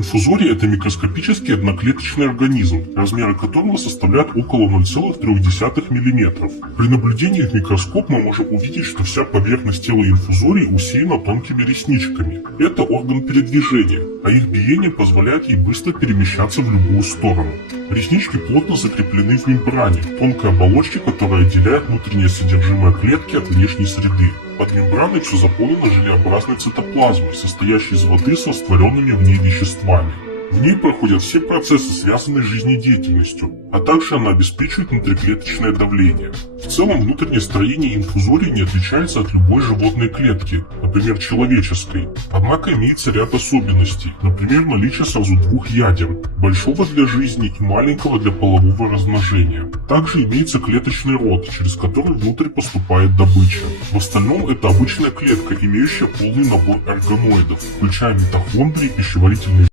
Инфузория – это микроскопический одноклеточный организм, размеры которого составляют около 0,3 мм. При наблюдении в микроскоп мы можем увидеть, что вся поверхность тела инфузории усеяна тонкими ресничками. Это орган передвижения, а их биение позволяет ей быстро перемещаться в любую сторону. Реснички плотно закреплены в мембране, тонкой оболочке, которая отделяет внутреннее содержимое клетки от внешней среды. Под мембраной все заполнено желеобразной цитоплазмой, состоящей из воды с растворенными в ней веществами. В ней проходят все процессы, связанные с жизнедеятельностью, а также она обеспечивает внутриклеточное давление. В целом, внутреннее строение инфузории не отличается от любой животной клетки, например, человеческой. Однако имеется ряд особенностей, например, наличие сразу двух ядер, большого для жизни и маленького для полового размножения. Также имеется клеточный рот, через который внутрь поступает добыча. В остальном это обычная клетка, имеющая полный набор органоидов, включая митохондрии, пищеварительные